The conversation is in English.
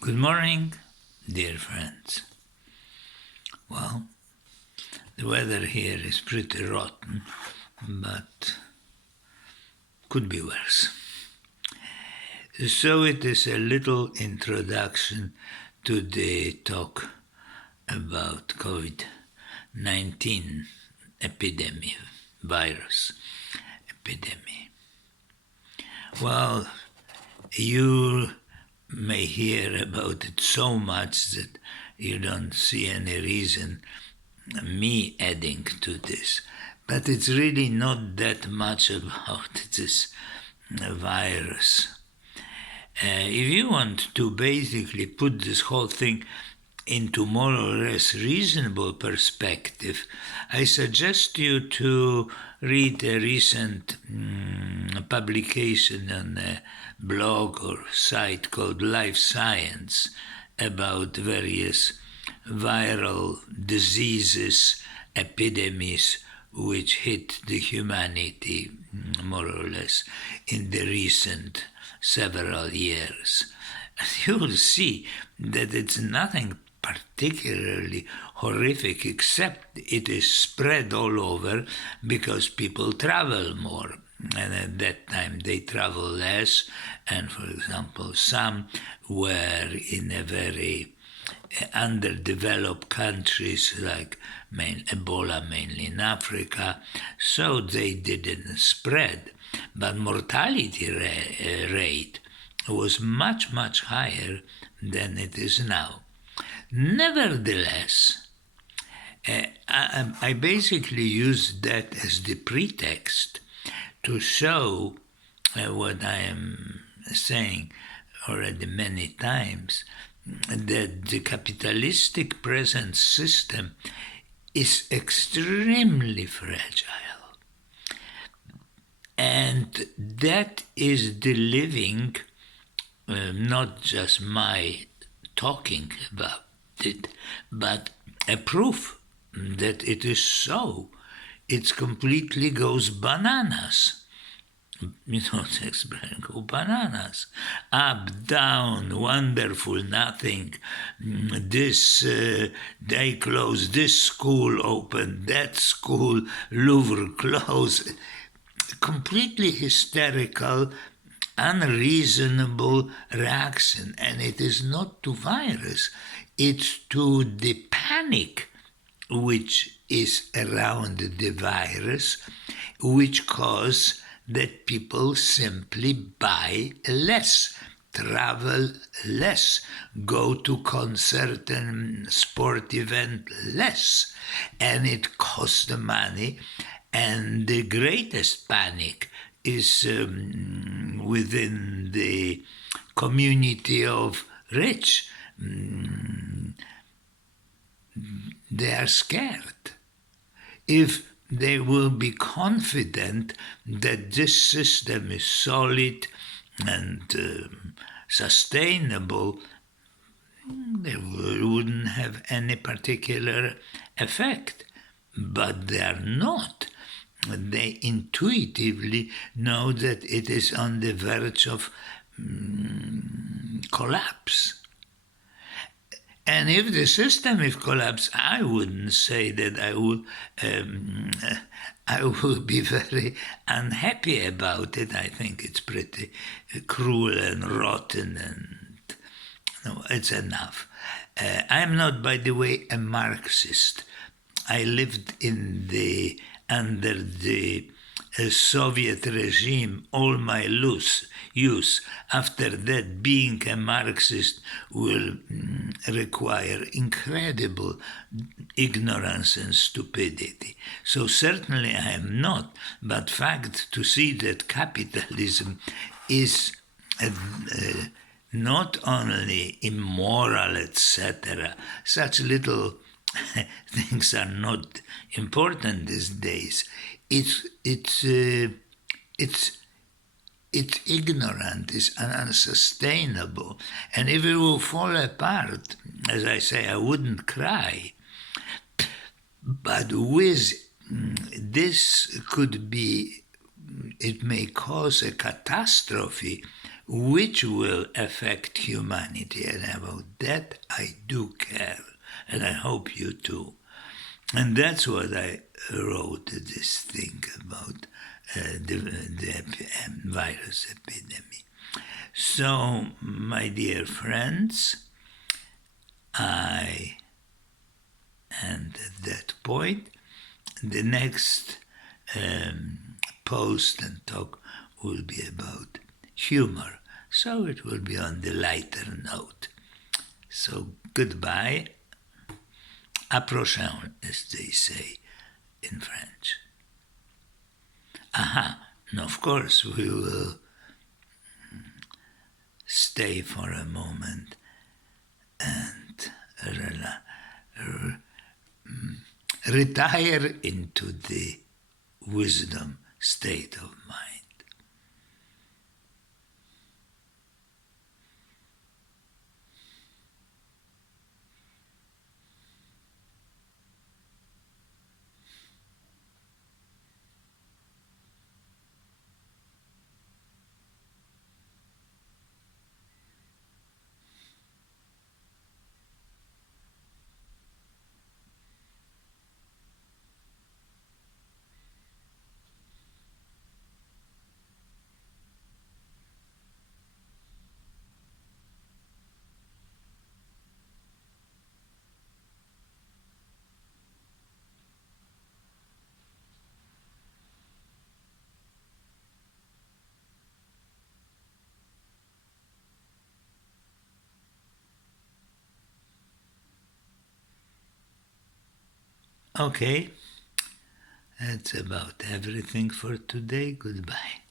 Good morning, dear friends. Well, the weather here is pretty rotten, but could be worse. So it is a little introduction to the talk about COVID-19 epidemic, virus epidemic. Well, you may hear about it so much that you don't see any reason me adding to this. But it's really not that much about this virus. If you want to basically put this whole thing into more or less reasonable perspective, I suggest you to read a recent publication on a blog or site called Life Science about various viral diseases, epidemics, which hit the humanity more or less in the recent several years. And you will see that it's nothing particularly horrific, except it is spread all over because people travel more. And at that time they travel less, and for example, some were in a very underdeveloped countries like Ebola, mainly in Africa, so they didn't spread. But mortality rate was much, much higher than it is now. Nevertheless, I basically used that as the pretext to show what I am saying already many times, that the capitalistic present system is extremely fragile. And that is the living, not just my talking about it, but a proof that it is so. It completely goes bananas. You know the expression, go bananas. Up, down, wonderful, nothing. This, they closed, this school opened, that school, Louvre closed. Completely hysterical, unreasonable reaction. And it is not to virus, it's to the panic which is around the virus, which cause that people simply buy less, travel less, go to concert and sport event less, and it costs the money. And the greatest panic is within the community of rich. They are scared. If they will be confident that this system is solid and sustainable, they wouldn't have any particular effect. But they are not. They intuitively know that it is on the verge of collapse. And if the system is collapsed, I wouldn't say that I would be very unhappy about it. I think it's pretty cruel and rotten, and it's enough. I'm not, by the way, a Marxist. I lived under the Soviet regime all my youth. After that, being a Marxist will require incredible ignorance and stupidity. So certainly I am not, but fact to see that capitalism is not only immoral, etc. Such little things are not important these days. It's ignorant, it's unsustainable. And if it will fall apart, as I say, I wouldn't cry. But with this it may cause a catastrophe which will affect humanity. And about that, I do care, and I hope you too. And that's what I wrote this thing about the virus epidemic. So, my dear friends, and at that point, the next post and talk will be about humor. So it will be on the lighter note. So goodbye. À prochain, as they say in French. And of course we will stay for a moment and retire into the wisdom state of mind. Okay, that's about everything for today. Goodbye.